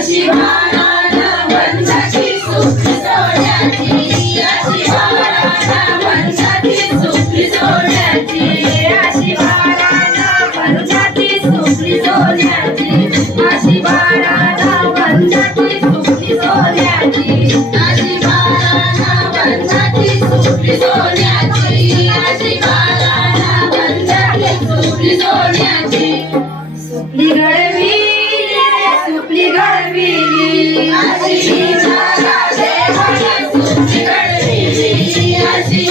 अशी बाळाला वंशाची सुखी सोन्याची, अशी बाळाला वंशाची सुखी सोन्याची, अशी बाळाला वंशाची सुखी सोन्याची, अशी बाळाला वंशाची सुखी सोन्याची, अशी बाळाला वंशाची सुखी सोन्याची, अशी बाळाला वंशाची सुखी सोन्याची. सुपली घडविली अशी झाला देवाने सुपली घडविली, अशी